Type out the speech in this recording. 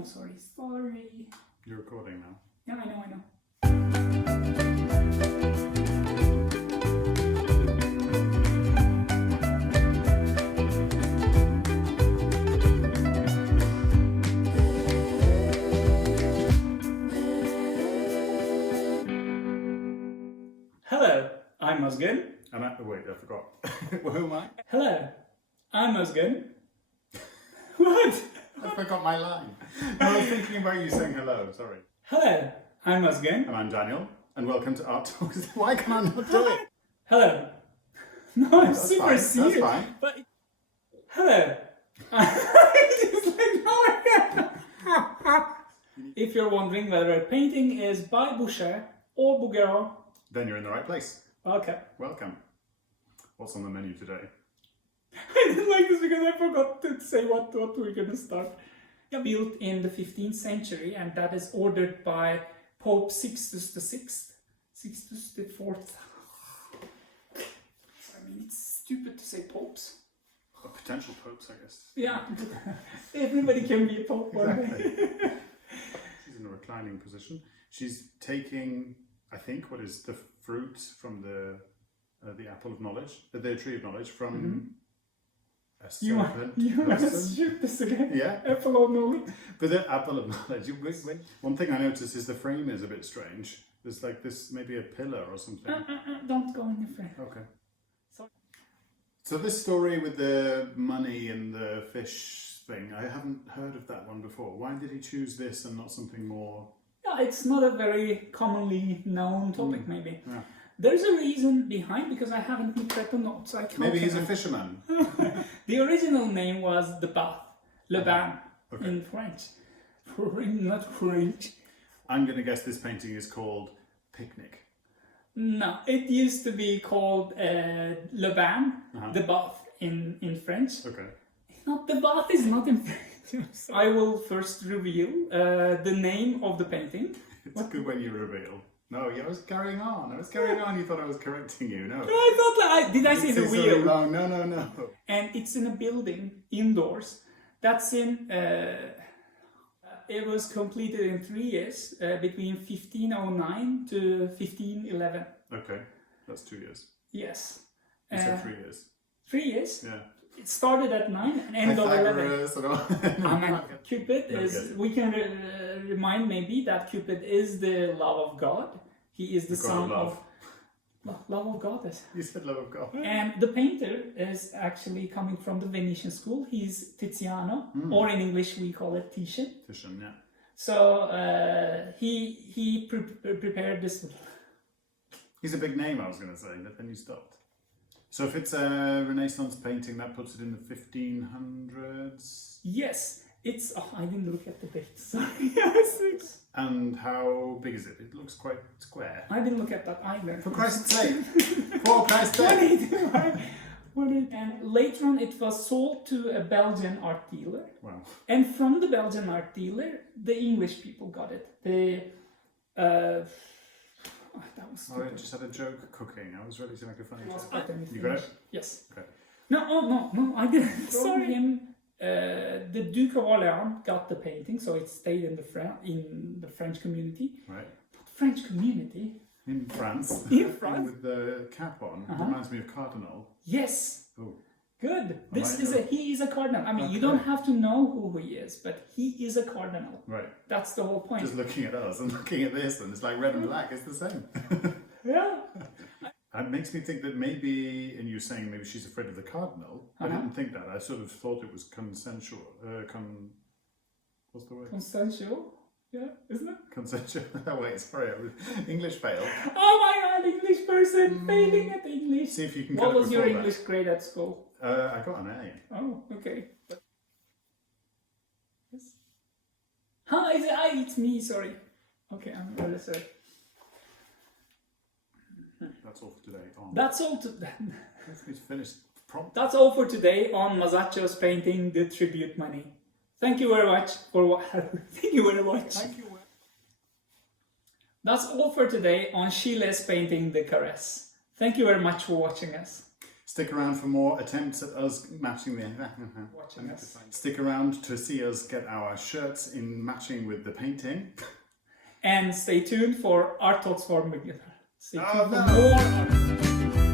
Oh, sorry. You're recording now. Yeah, I know. Hello, I'm Özgün. Wait, I forgot. Well, who am I? Hello, I'm Özgün. What? I forgot my line. No, I was thinking about you saying hello, sorry. Hello, I'm Özgün. And I'm Daniel, and welcome to Art Talks. Why can I not do it? Hello. No, I'm That's super fine, serious. that's fine. But hello. Just like, no, I can't. If you're wondering whether a painting is by Boucher or Bouguereau, Then you're in the right place. welcome. Welcome. What's on the menu today? I didn't like this because I forgot to say what we're going to start. Built in the 15th century, and that is ordered by Pope Sixtus VI. Sixtus the Fourth. I mean, it's stupid to say popes. Potential popes, I guess. Yeah, everybody can be a pope one day. She's in a reclining position. She's taking, I think, what is the fruit from the apple of knowledge, the tree of knowledge from a You serpent. want to person. shoot this again? Yeah. Apple of knowledge. But the apple of knowledge. One thing I noticed is the frame is a bit strange. There's like this, maybe a pillar or something. Don't go in the frame. Okay. Sorry. So this story with the money and the fish thing, I haven't heard of that one before. Why did he choose this and not something more? Yeah, it's not a very commonly known topic, maybe. Yeah. There's a reason behind, because I haven't looked at the notes. I can't Maybe he's a remember. fisherman. The original name was the bath, le bain, Okay. in French. Not French. I'm going to guess this painting is called Picnic. No, it used to be called le bain, the bath in French. Okay. Not the bath is not in French. I will first reveal the name of the painting. It's good when you reveal. No, I was carrying on. You thought I was correcting you. No. I thought did I say the It's so wheel? long. No. And it's in a building indoors. That's in. It was completed in 3 years, between 1509 to 1511. Okay, that's 2 years. Yes. You said 3 years. 3 years. Yeah. It started at 9 and ended at 11. Pythagoras and all. Cupid Very is. good. We can remind maybe that Cupid is the love of God. He is the God son of love. love of God. You said love of God. And the painter is actually coming from the Venetian school. He's Tiziano, or in English we call it Titian. Titian, yeah. So he prepared this. He's a big name, I was going to say, but then you stopped. So if it's a Renaissance painting, that puts it in the 1500s. Yes, it's. Oh, I didn't look at the date. Sorry. Yes, And how big is it? It looks quite square. I didn't look at that either. For Christ's sake! For Christ's sake! And later on, it was sold to a Belgian art dealer. Wow. And from the Belgian art dealer, the English people got it. That was Oh, I stupid. just had a joke cooking. I was ready to make a funny joke. Let me You got finish. it? Yes. Okay. No, I didn't. Sorry. Him, the Duke of Orleans got the painting, so it stayed in the French community. Right. Not French community. In France. In France? With the cap on. Reminds me of Cardinal. Yes. Oh. Good. Right. He is a cardinal. I mean, you Okay. don't have to know who he is, but he is a cardinal. Right. That's the whole point. Just looking at us and looking at this, and it's like red and black. It's the same. Yeah. It makes me think that maybe, and you're saying maybe she's afraid of the cardinal. I didn't think that. I sort of thought it was consensual. What's the word? Consensual. Yeah, isn't it? Consensual. Oh wait, sorry, English failed. Oh my God, English person failing at English. See if you can. What get it was your before English grade at school? that. I got an A. Oh, okay. Yes. It's me. Sorry. Okay, I'm really sorry. That's all for today. That's all. Let's finish. Prompt. That's all for today on Masaccio's painting, The Tribute Money. Thank you very much for Thank you very much. Thank you. That's all for today on Chile's painting, The Caress. Thank you very much for watching us. Stick around for more attempts at us matching the... Watching us. Stick around to see us get our shirts in matching with the painting. And stay tuned for Art Talks for Beginner. Stay tuned Oh, for no. more art.